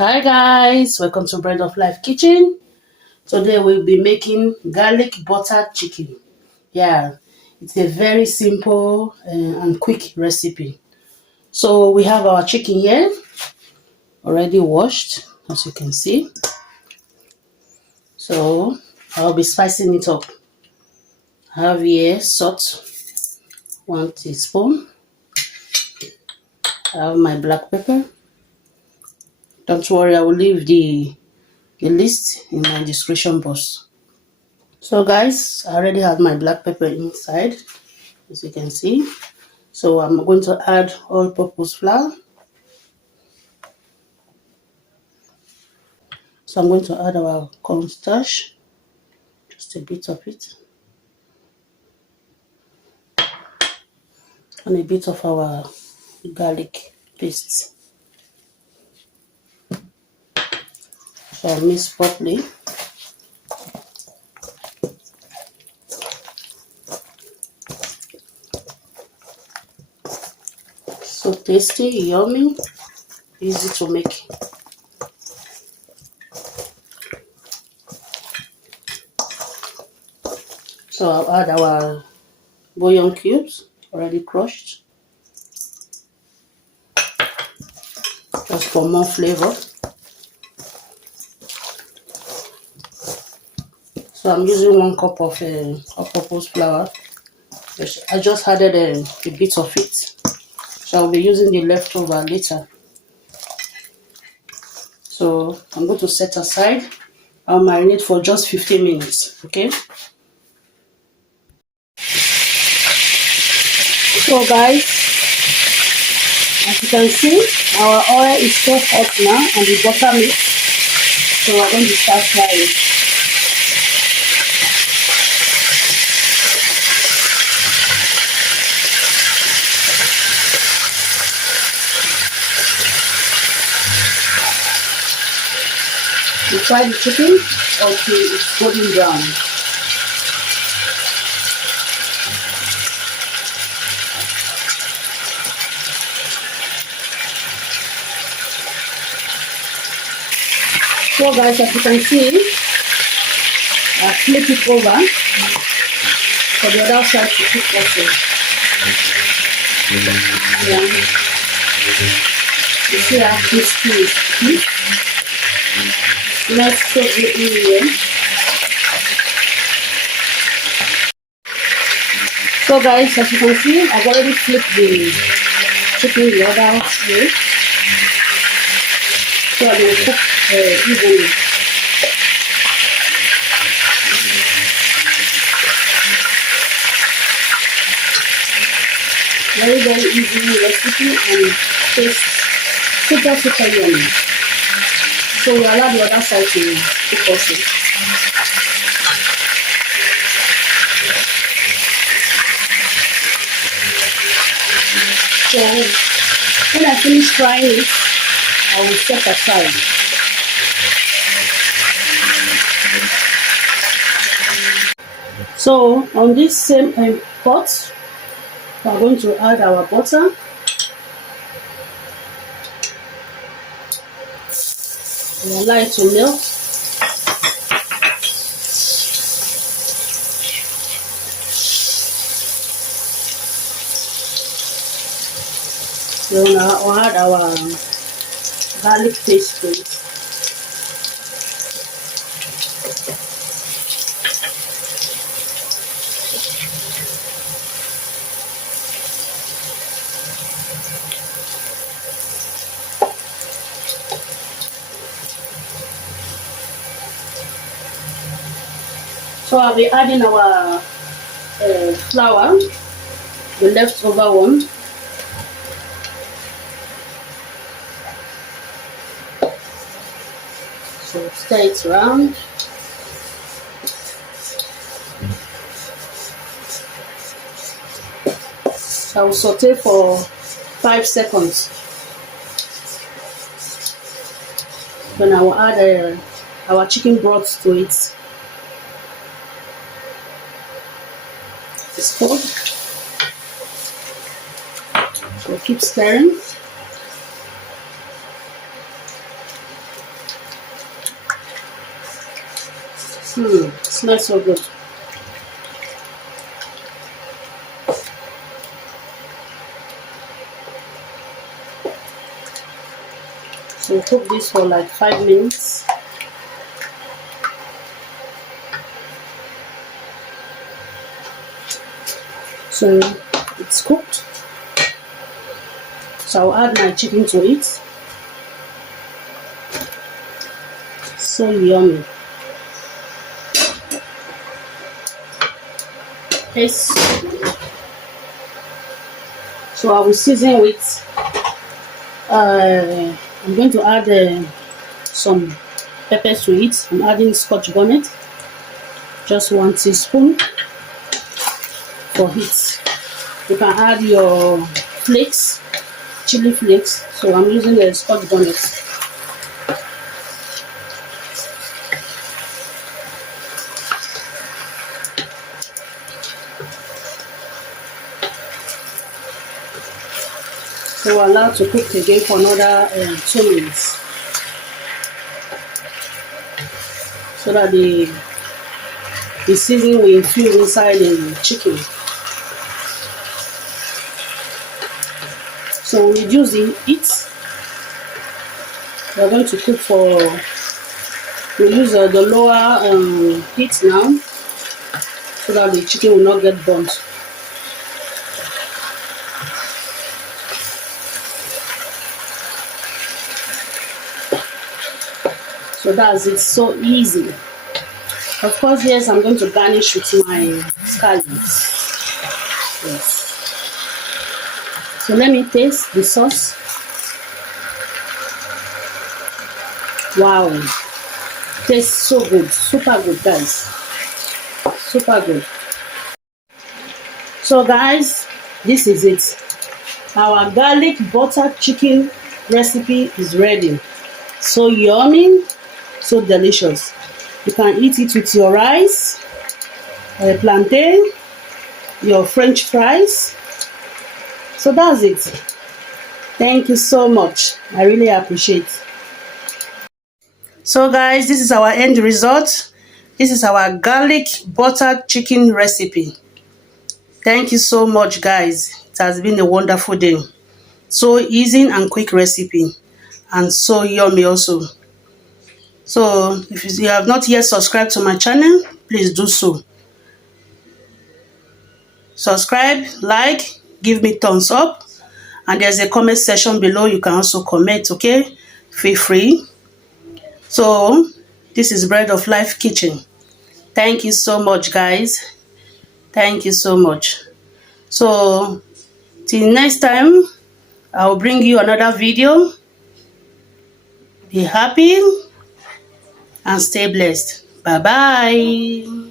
Hi guys, welcome to Bread of Life Kitchen. Today we'll be making garlic butter chicken. Yeah, it's a very simple and quick recipe. So we have our chicken here, already washed, as you can see. So I'll be spicing it up. I have here salt, 1 teaspoon. I have my black pepper. Don't worry, I will leave the list in my description box. So guys, I already have my black pepper inside, as you can see. So I'm going to add all-purpose flour. So I'm going to add our cornstarch, just a bit of it, and a bit of our garlic paste. So I'll mix properly. So tasty, yummy, easy to make. So I'll add our bouillon cubes, already crushed, just for more flavor. So I'm using 1 cup of all-purpose flour. I just added a bit of it. So I'll be using the leftover later. So I'm going to set aside. I'll marinate for just 15 minutes. Okay. So guys, as you can see, our oil is so hot now and the butter mix. So we're going to start frying. We fry the chicken until it's golden brown. So guys, as you can see, I flip it over for the other side to cook also. Yeah. You see how crispy it is. Let's cook it in here. So guys, as you can see, I've already flipped the chicken the other way. So I will cook evenly. Very easy recipe and taste super yummy. So we allow the other side to cook also. So when I finish frying it, I will set aside. So on this same pot, we are going to add our butter. We allow it to melt. Then I'll add our garlic paste to it. So I'll be adding our flour, the leftover one. So stir it around. I will saute for 5 seconds. Then I will add our chicken broth to it. It's cold. So keep stirring. Smells so good. So cook this for like 5 minutes. So it's cooked. So I'll add my chicken to it. So yummy. Yes. So I will season with I'm going to add some peppers to it. I'm adding Scotch bonnet, just 1 teaspoon for heat. You can add your flakes, chili flakes. So I'm using the Scotch bonnet. So allow to cook again for another 2 minutes, so that the seasoning will infuse inside the chicken. So we reduce the heat. We are going to cook for, we use the lower heat now, so that the chicken will not get burnt. So that's it, so easy. Of course, yes, I'm going to garnish with my scallions. Yes. So let me taste the sauce. Wow, tastes so good, super good, guys, super good. So guys, this is it. Our garlic butter chicken recipe is ready. So yummy, so delicious. You can eat it with your rice, plantain, your French fries. So that's it. Thank you so much. I really appreciate it. So guys, this is our end result. This is our garlic butter chicken recipe. Thank you so much, guys. It has been a wonderful day. So easy and quick recipe, and so yummy also. So if you have not yet subscribed to my channel, please do so. Subscribe, like, give me thumbs up, and there's a comment section below. You can also comment, okay? Feel free. So this is Bread of Life Kitchen. Thank you so much, guys. Thank you so much. So till next time, I'll bring you another video. Be happy and stay blessed. Bye bye.